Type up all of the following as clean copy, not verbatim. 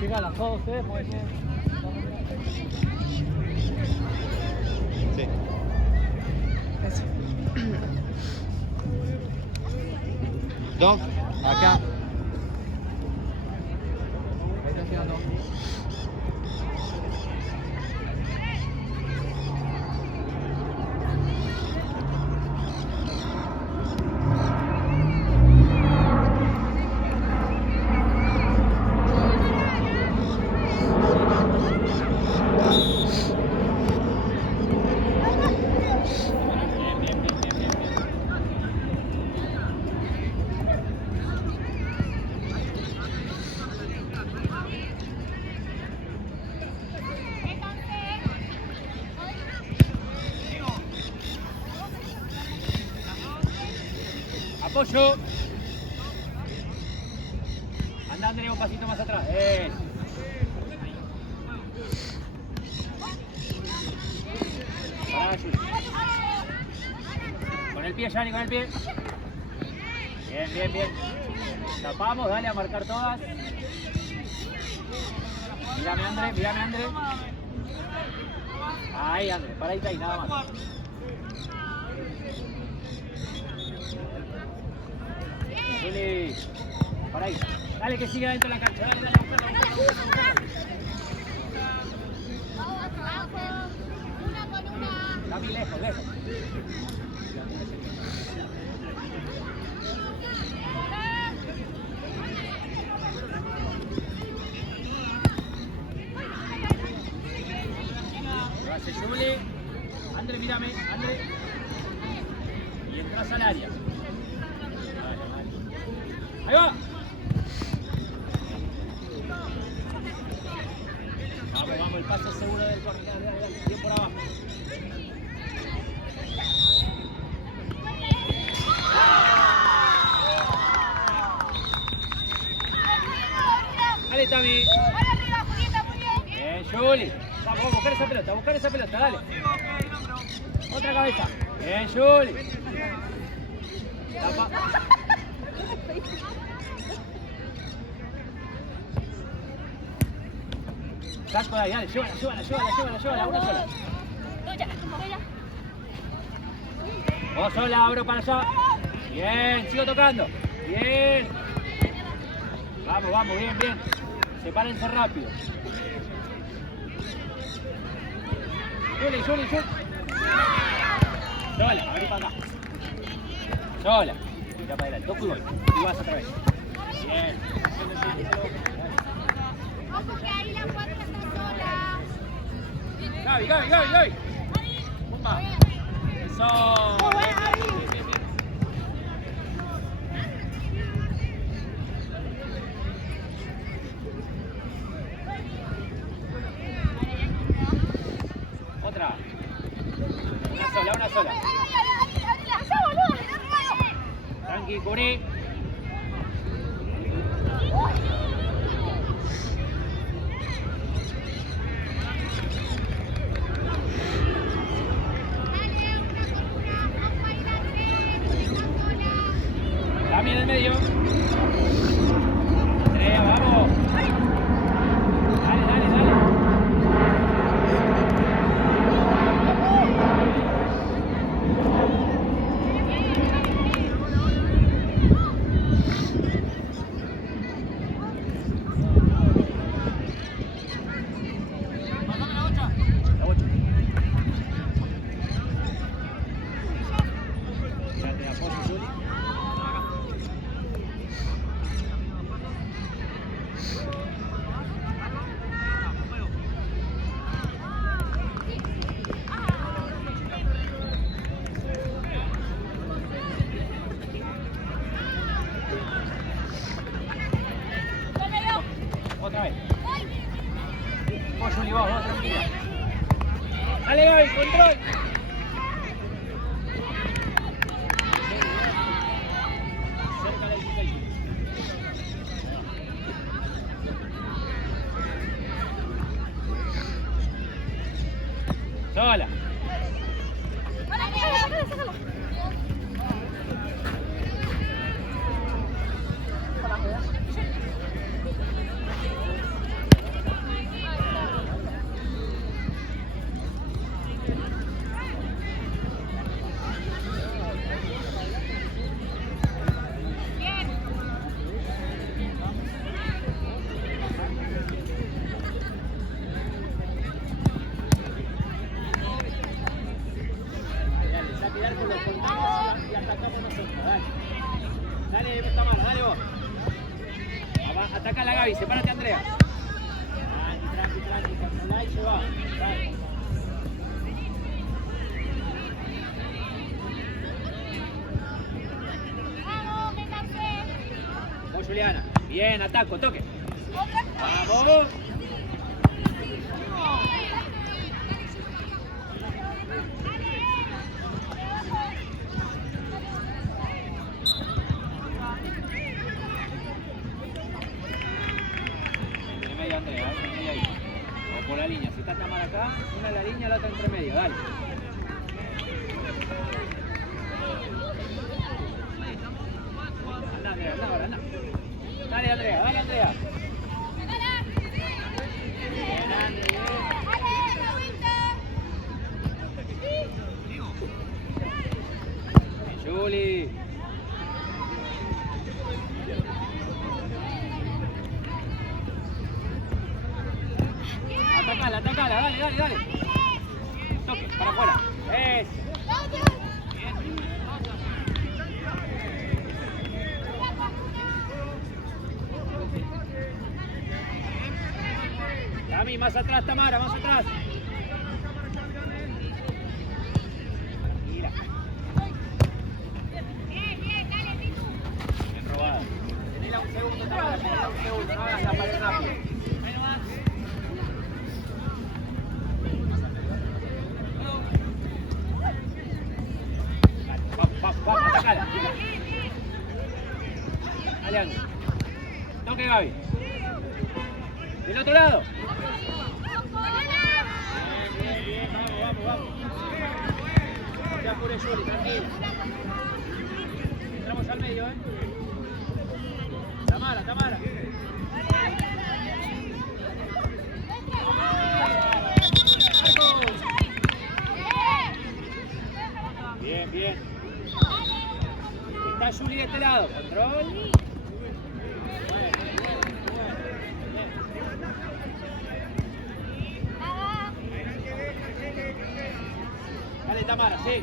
Sigan las dos ustedes, puede ser. Sí. Eso. Dos, acá. Ahí están llegando. Apoyo. Anda, André, un pasito más atrás. Pará, Juli. Con el pie, Yanni, con el pie. Bien, bien, bien. Tapamos, dale a marcar todas. Mírame, André, mírame, André. Ahí, André, paradita ahí, nada más. Juli, para ahí. Dale que siga dentro de la cancha. Dale, dale, buscala. Está muy lejos, lejos. Lo hace Juli. André, mírame, André. Y entras al área. Ahí va. Vamos, vamos, el pase seguro del corte. Dale, dale, dale. Bien por abajo. Dale, Tami. Bien, Juli. Vamos, vamos, buscar esa pelota, dale. Otra cabeza. Bien, Juli. Tapa. Saco de ahí, dale, llévala, una sola. Vos sola, abro para allá. Bien, sigo tocando. Bien. Vamos, vamos, bien, bien. Sepárense rápido. Juli. Sola, abrí para acá. Sola. Tira para adelante, toco y voy. Y vas otra vez. Bien. Ojo que ahí la 4 está sola. Gaby. Pumba. Eso. Bien. Otra. Una sola. Tranqui, cubrí. También en el medio. Andrea, vamos. Dale. La 8. Ya te apoyo, Juli. Otra vez. Vos, Juli, vos, tranquila. Dale, Gaby, control. Cerca del 16. Sola. Gaby, sepárate Andrea. Tranqui, controla y se va. Tranqui. Vamos, métanse. Vos, Juliana. Bien, ataco, toque. Otra. Vamos. Entre medio, Andrea, entre medio ahí. O por la línea. Si está Tamara acá, una en la línea, la otra entre medio. Dale. Anda, Andrea, anda ahora, anda. Dale, Andrea, dale, Andrea. Bien, Andrea, bien. Juli. Atacala, dale. Toque, para afuera. Eso. Cami, más atrás, Tamara, más atrás. Tranquila. Bien robada. Tenela un segundo, Tamara, tenela un segundo. No hagas la pared rápido. Menos más. Vamos, atacala. Dale, André. Toque, Gaby. Del otro lado. Bien, vamos. Ya apure, Juli, tranquilo. Entramos al medio, Tamara. Bien. Está Juli de este lado. Control. Dale, Tamara, sí.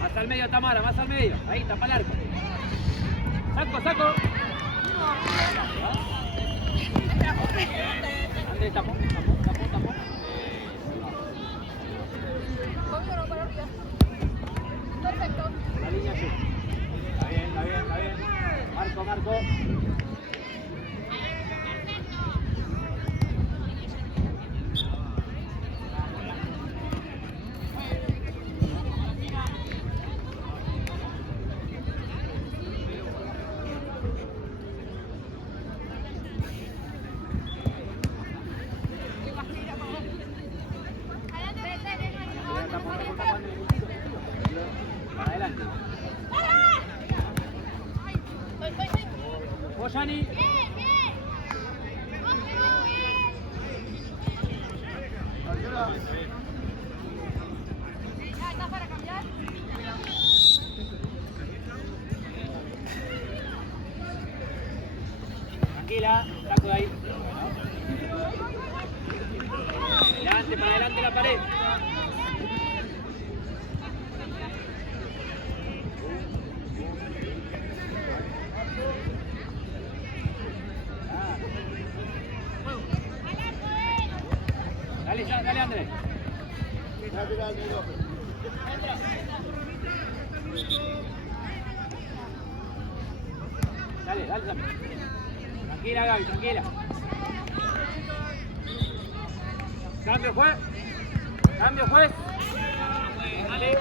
Más al medio, Tamara, más al medio. Ahí, tapa el arco. Saco. Andrés, tapó. Perfecto. La línea azul. Está bien. Marco. Para adelante. Vos, Yani. ¿Estás para cambiar? Tranquila, saco de ahí. Para adelante la pared. Dale, Andrés. Dale, Sammy. Tranquila, Gaby, tranquila. Cambio, juez. Dale.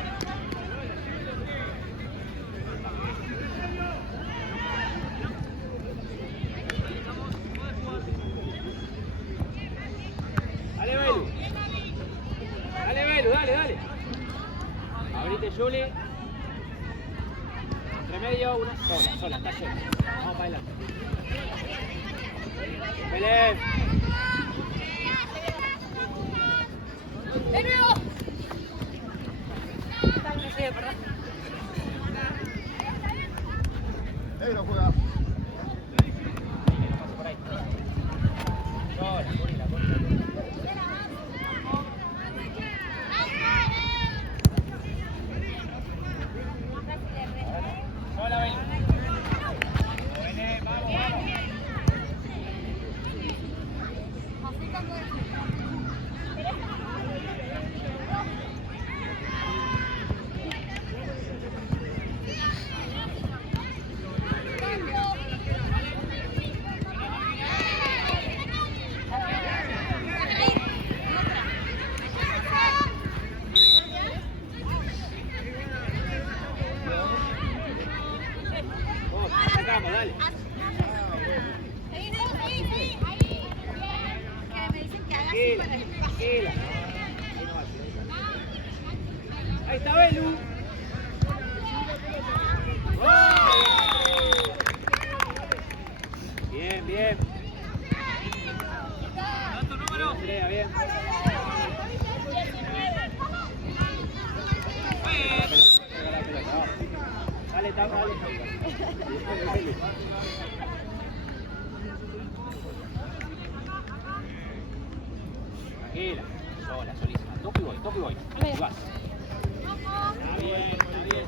Dale. Abrite, Juli. Entre medio, una sola, está sola. Vamos para adelante. Belén. ¡De nuevo! No juega. Vamos, dale. Seguí, ahí. Bien. Que me dicen que haga así para Tranquila. Ahí está Belu. Bien, bien. Andrea, bien. Dale, dale. Tranquila, sola, solísima. Toque y voy. Ahí vas. Está bien, está bien.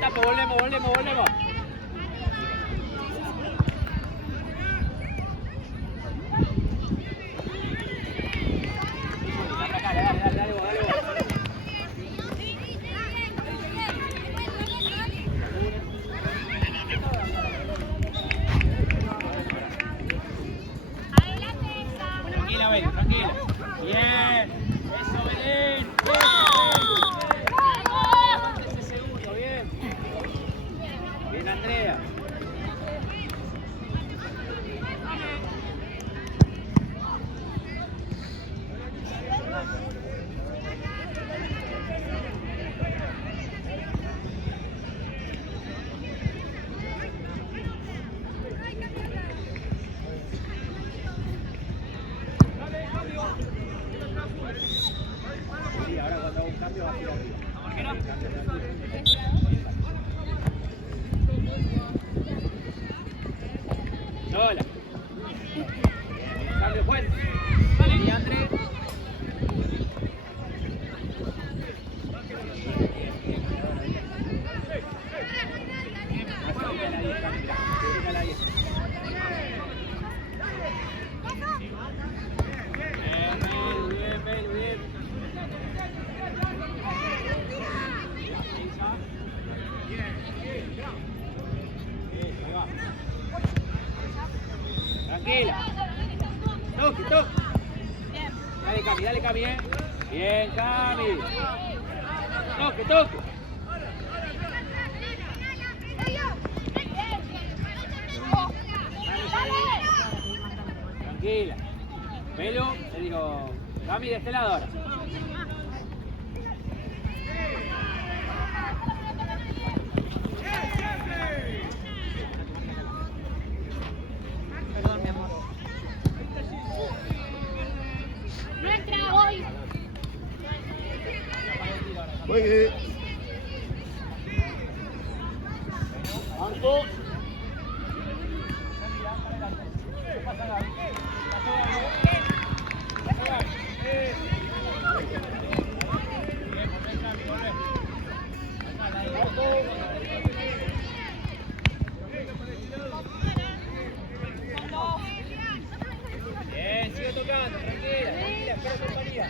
Tapo, volvemos. Dale vos. Tranquila, Belén, tranquila. Bien. Eso, Belén. Ese segundo, bien. Bien, Andrea. Sí, ahora cuando hago un cambio va hacia arriba. Sola. Cambio fuerte. Y André. Bien. Tranquila. Toque. Dale, Cami, Bien, Cami. Toque. Tranquila. Pelo, te digo, Cami de este lado ahora. Perdón, mi amor. No entra hoy. Juegue. Banco. Bien, sigue tocando, tranquila, espera compañía.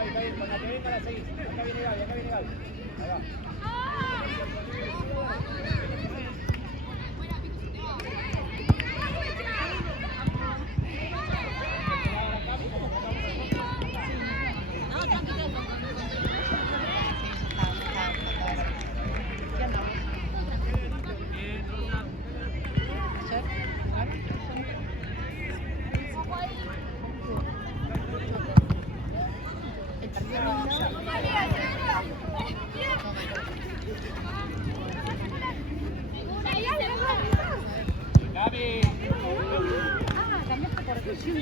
Está bien, cuando te venga la seguís. Acá viene Gaby. Ahí va. Gaby. Sí.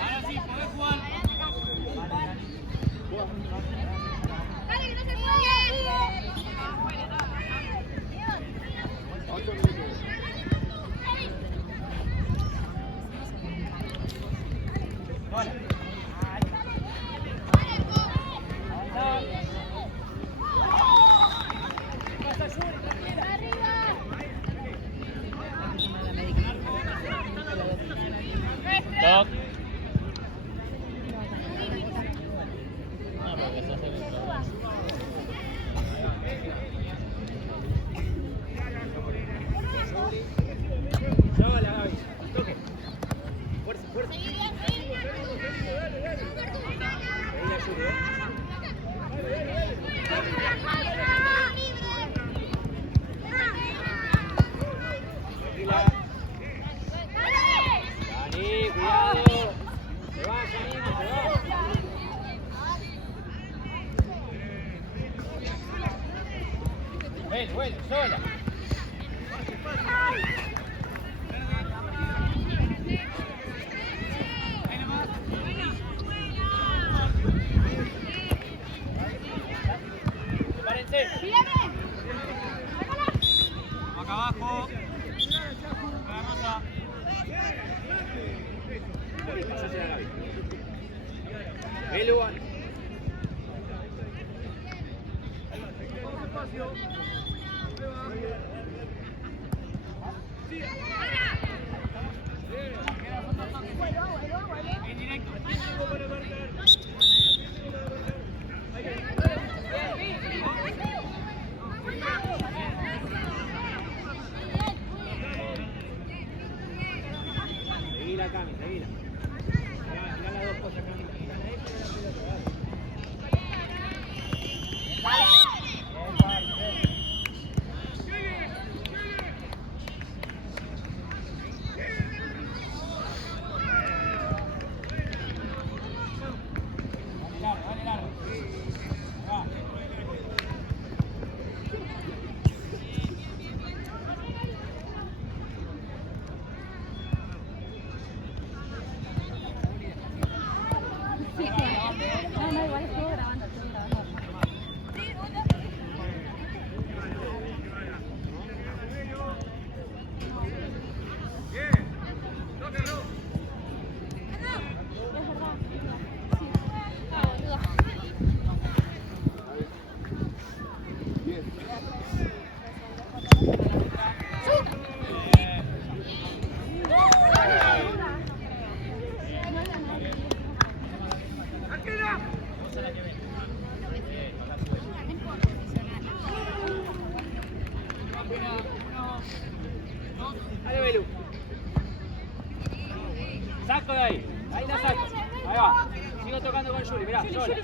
Ahora sí, podés jugar. Dale, que no se mueve. 8 minutos. Hola. Toc. Sola, Gaby. Toque. Fuerza, fuerza. Pedí la ayuda, Tranquila. Dani, cuidado. Se va, Janine, se va. Bueno, sola. Sepárense. Acá abajo. La rosa. Pasásela a Gaby. Belu. En directo. Seguila, Cami, seguila. Mirá las dos cosas, Cami. Mirá la esta y la pelota. Dale largo. Va. No, igual estoy grabando, Dale, Belu. Saco de ahí. Ahí la saco. Ahí va. Sigo tocando con Juli. Mirá, sola.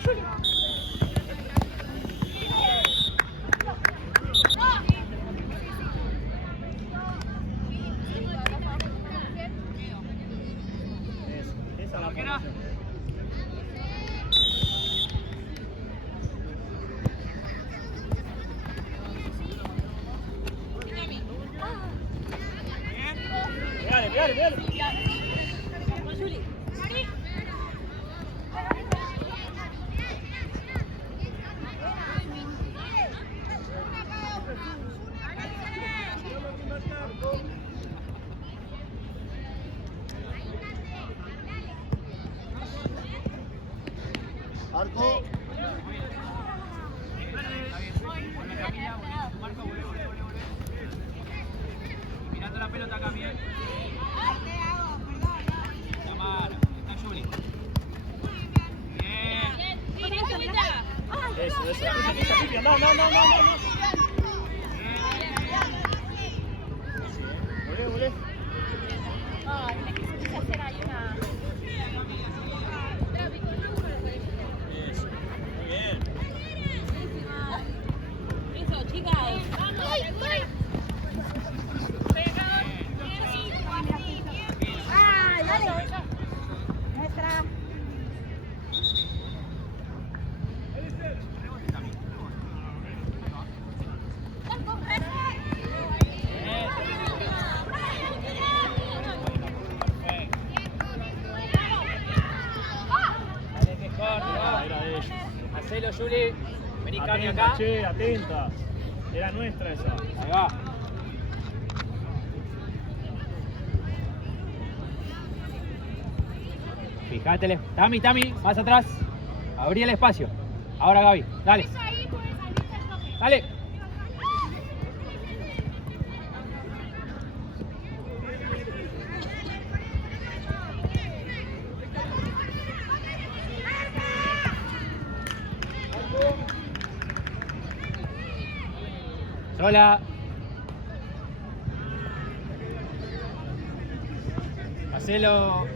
Esa la arquera. Pegale. Arco. Mirando la pelota acá, bien. Está mal. Está Juli. Bien. Eso. No. Volé. Ay, me quisiste hacer ahí una... Eso. Muy bien. Eso, chicas. ¡Ay, dale! Nuestra... Juli. Vení, Cami, Atenta, acá. che, atenta. Era nuestra esa. Ahí va. Fíjate. Tami, más atrás. Abrí el espacio. Ahora Gaby, dale. Eso ahí puede salirte el toque. Dale. Sola. Hacelo.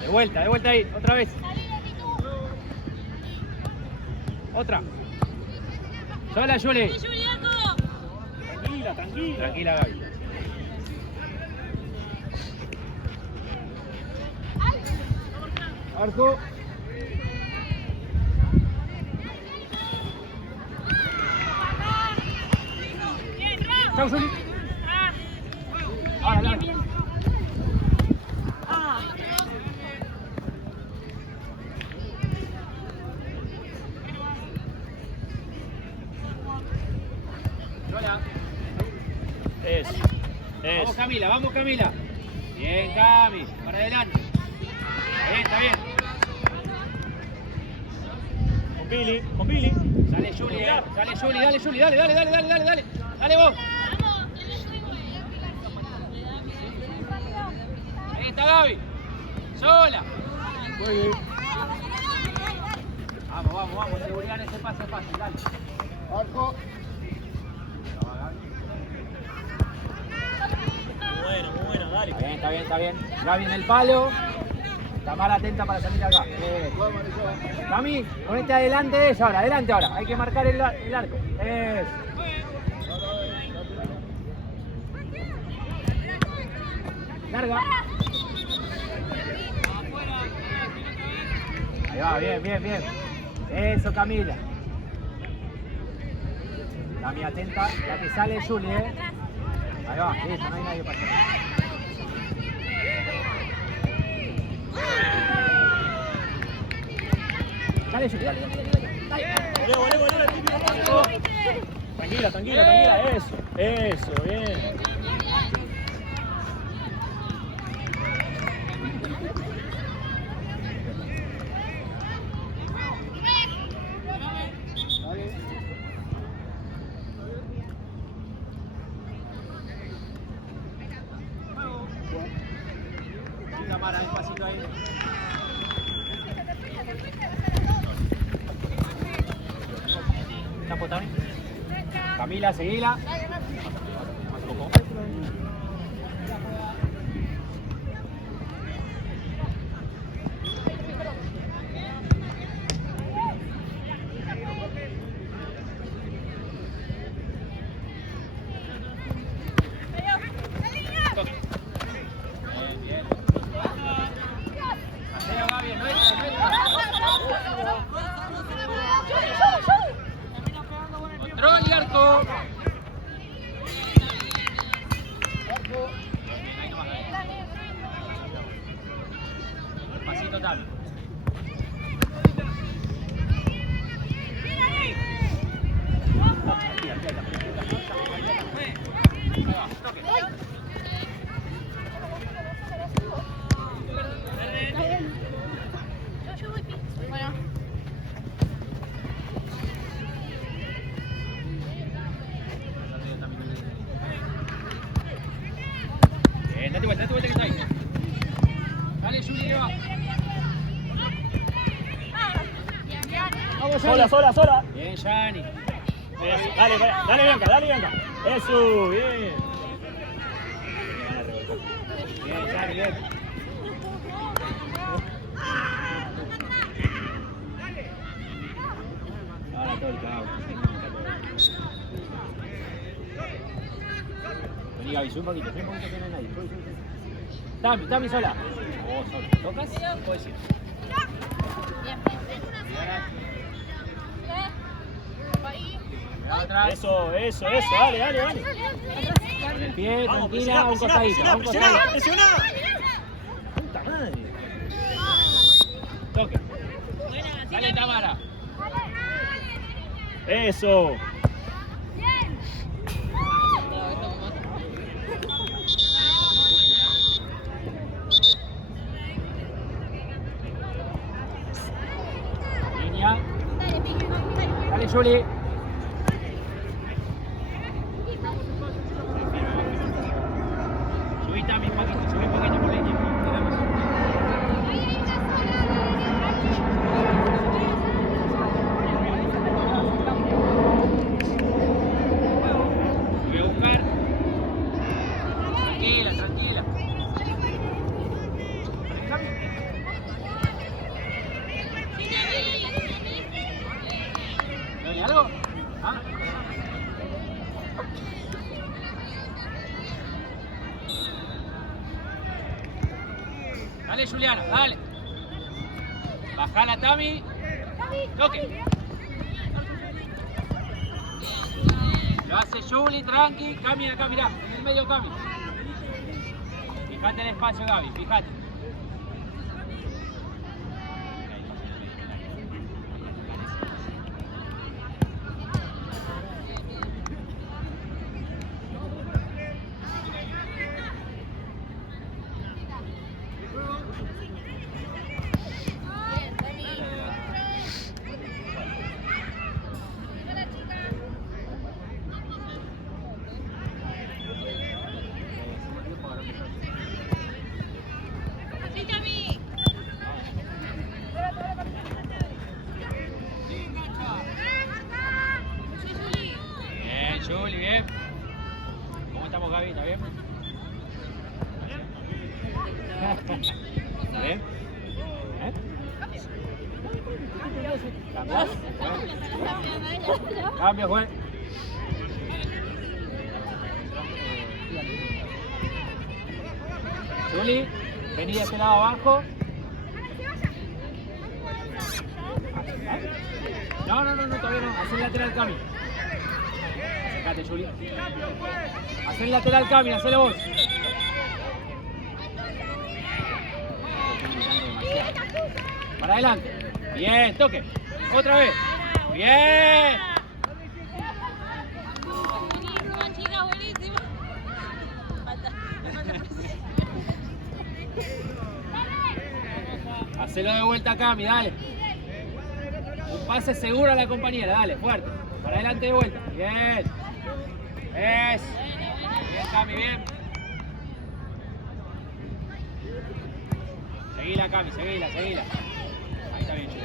De vuelta ahí, otra vez. Otra. Sola, Juli. Tranquila, tranquila. Tranquila, Gaby. Arco. Chau, Juli. Ahora, dale. Sola. Eso. Vamos, Eso. Camila, vamos, Camila. Bien, Cami. Para adelante. Está bien. Con Billy. Sale Juli, dale Juli, dale. Dale vos. Ahí está Gaby. Sola. Muy bien. Vamos, seguridad en ese pase fácil, dale. Arco. Muy buena, dale. Está bien. Gaby en el palo. Tamara atenta para salir acá. Cami, ponete adelante ella ahora, adelante ahora. Hay que marcar el arco. Eso. Larga. Ahí va, bien. Eso, Camila. Cami, atenta. La que sale es Juli, Ahí va, listo, no hay nadie para allá. Dale, Juli, dale. Tranquila, eso, bien. Tamara, despacito ahí. Campo, Tami. Camila, seguila. Más poco. Bien. Mateo, Gaby, nuestra. Control y arco. Bien, ahí nomás. Pasito tal. Bueno. Bien, date vuelta que está ahí. Dale, Juli, va. Vamos, Juli. Sola. Bien, Yani. Eso. Dale, Bianca. Eso, bien. Bien, Yani, bien. Ahora todo el caos. Vení, Gaby, sube un poquito que no hay nadie. Sube. Tami sola. Vos sola. ¿Tocas? Puedes ir. Atrás. Eso, dale. Con el pie, Vamos, tranquila, un costadito. presiona. Puta madre. Toque. Dale, Tamara. Eso. Línea. Dale, Juli. Subí también un poquito, subí un poquito por línea. Voy a buscar. Tranquila, tranquila. ¿Dale algo? ¿Ah? Dale, Juliana, dale. Bajala, Tami. Toque. Lo hace Juli, tranqui. Cami acá, mirá. En el medio, Cami. Fíjate el espacio, Gaby, fíjate. Bien, Juli, bien. ¿Cómo estamos, Gaby? ¿Está bien? ¿Está bien? ¿Eh? ¿Cambias? Cambio, juez. Juli, vení de este lado abajo. No, todavía no. Haz el lateral, Cami. Sacate, Juli. Haz el lateral, Cami, hacelo vos. Para adelante. Bien, toque. Otra vez. Bien. Buenísimo, chica, buenísimo. Hacelo de vuelta, Cami, dale. Un pase seguro a la compañera, dale, fuerte. Para adelante de vuelta. Bien. Bien, Cami, bien. Seguila, Cami, seguila. Ahí está bien, Juli.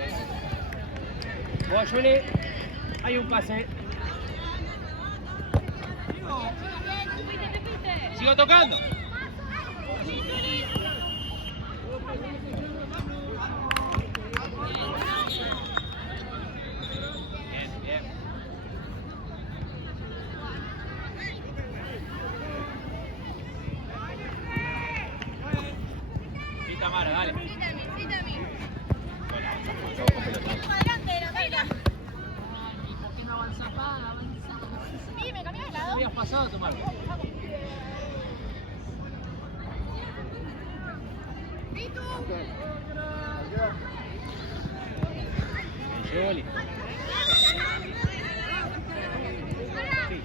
Vos, Juli, hay un pase. Sigo tocando. Bien. Sí, Tamara, dale. ¿Y por qué no avanza para? Sí, me cambié de lado. Habías pasado, Tamara. ¿Y tú? Bien, Juli. Sí.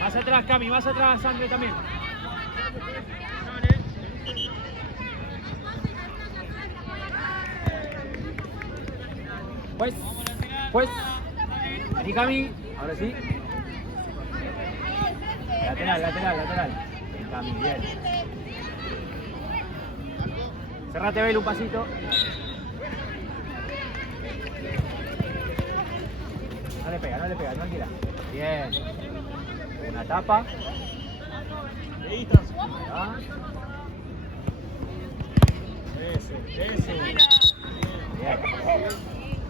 Más atrás, Cami, más atrás, Sandra también. Pues. Vení, Cami. Ahora sí. Lateral. Bien, Cami, bien. Cerrate, Bel, un pasito. No le pega, tranquila. Bien. Una tapa. Ahí está. Ah. Ese. Bien.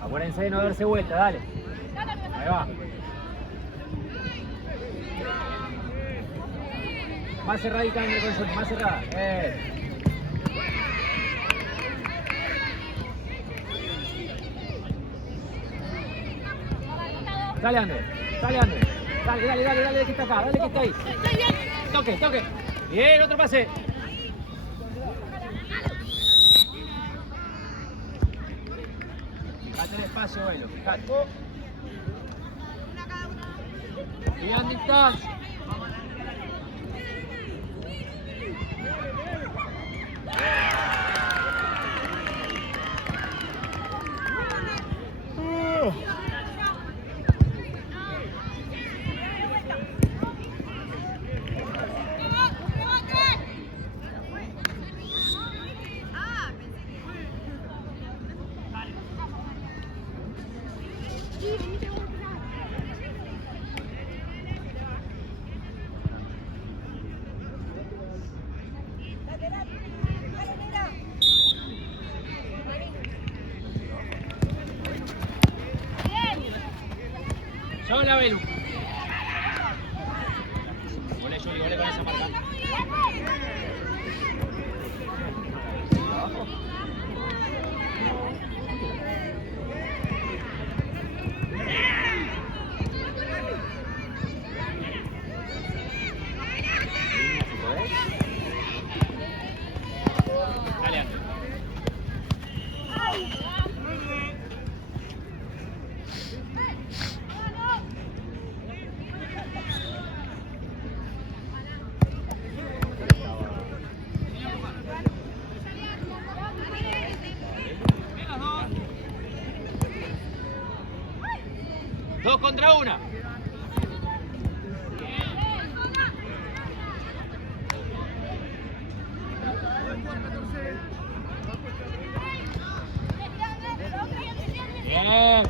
Acuérdense de no darse vuelta, dale. Ahí va. Más cerradita en el conjunto, más cerrada. Dale, Andrés. Dale, que está acá, dale que está ahí. Toque. Bien, otro pase. Fíjate. espacio, Velo, fijate. Bien distancia. Sola, Belu. Volé, Juli, volé con esa marca. Dale, Andrés. Dos contra una. Bien.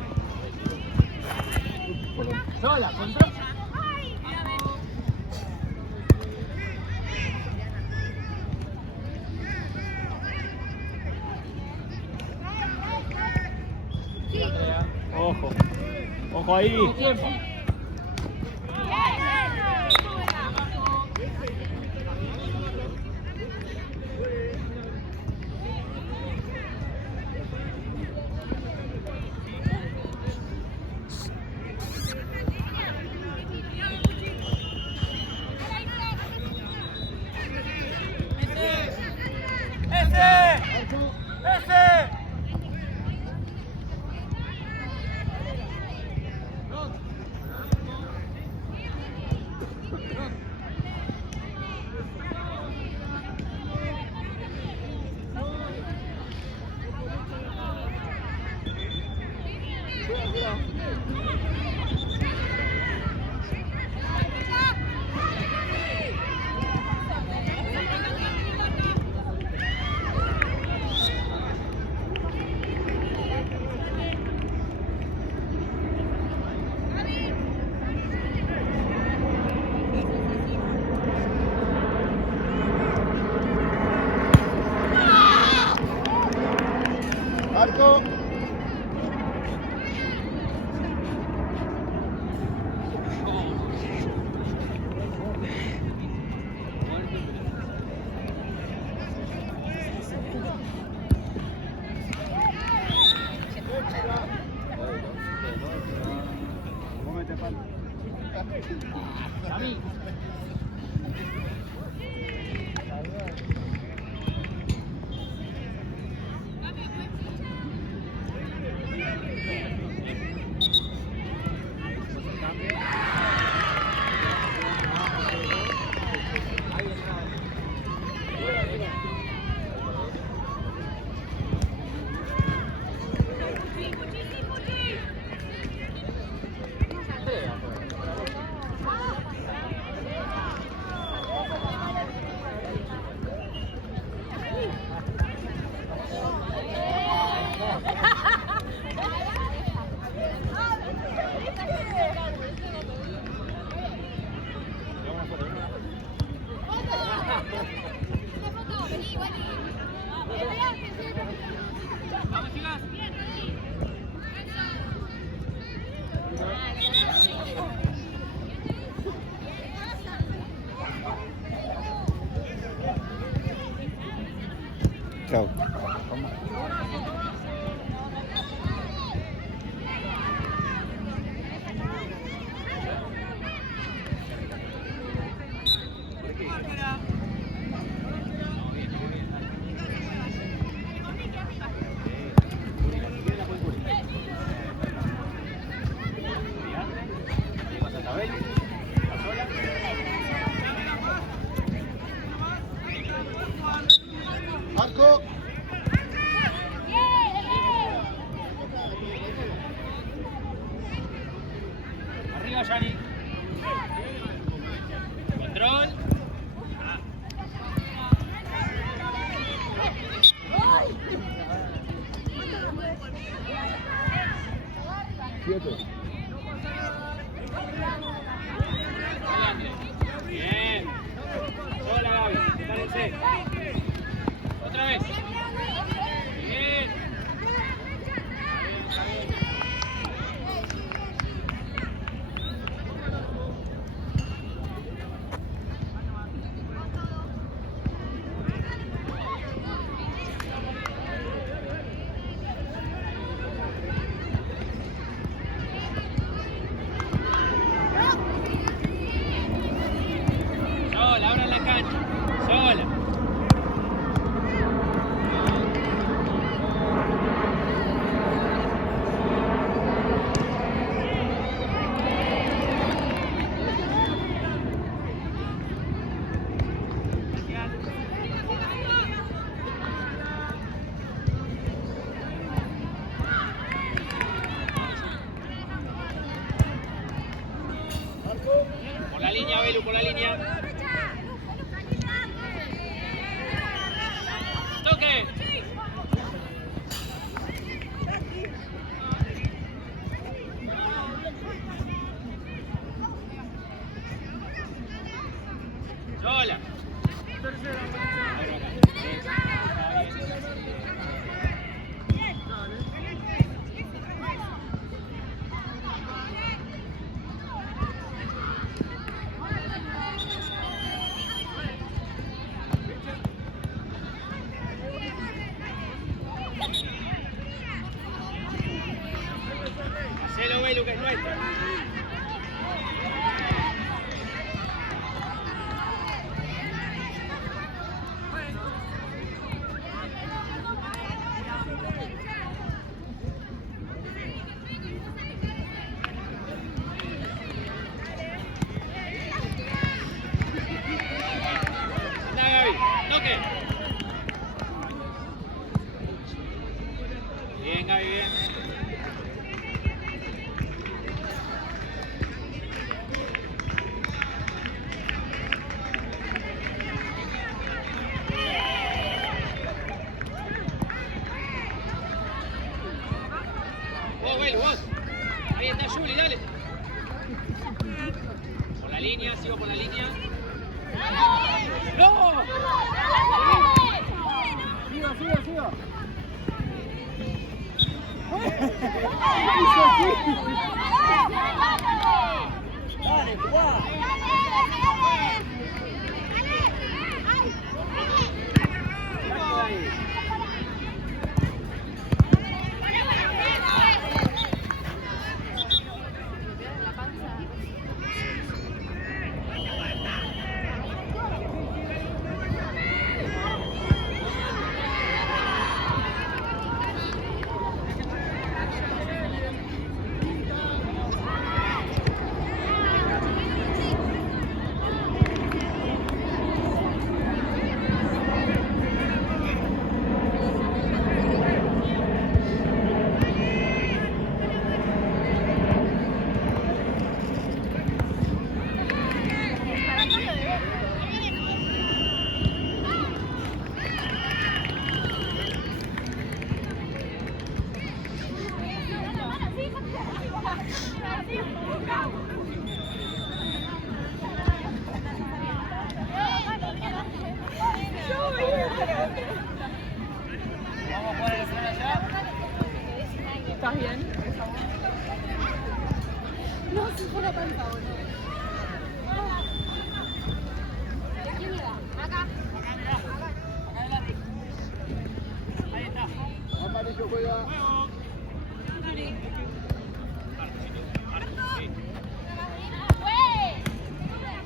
Sola, contra. Ojo. Ojo ahí. Tiempo. Marco. Yami. Vamos, chicas. Chao. línea, Belu, por la línea. Toque. Sola. Hacelo, Belu, que es nuestra. Anda, Gaby, toque. Bien, Gaby, bien. Vos, Belu, vos. Ahí está Juli, dale. Por la línea, sigo por la línea. ¡No! Sigo. Dale, jugá. Vamos a jugar el freno allá. ¿Estás bien? No, si fue la panza, boludo. ¿De quién era? Acá. Acá adelante. Ahí está. Amarillo juega.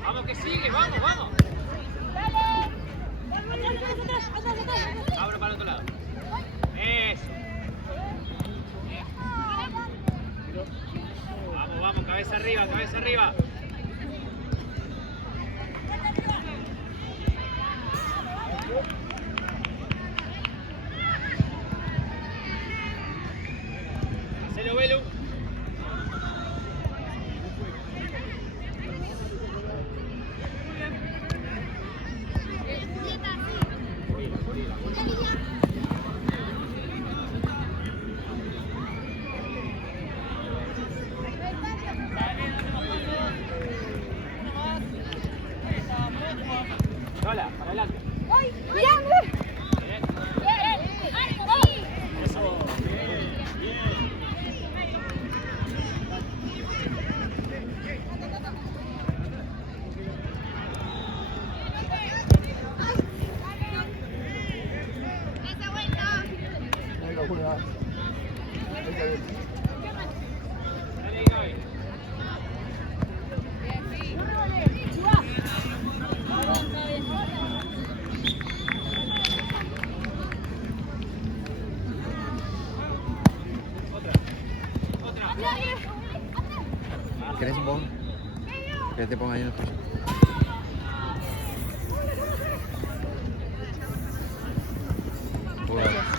Vamos que sigue, vamos, vamos. Abro para el otro lado. Eso. Vamos, vamos, cabeza arriba, cabeza arriba. Hacelo, Belu. Sola, para adelante. Bien. Eso. Ahí lo juega. Ahí está bien. Dale, Gaby. Otra. ¿Querés un poco? Que te ponga ahí en el tuyo. Juega.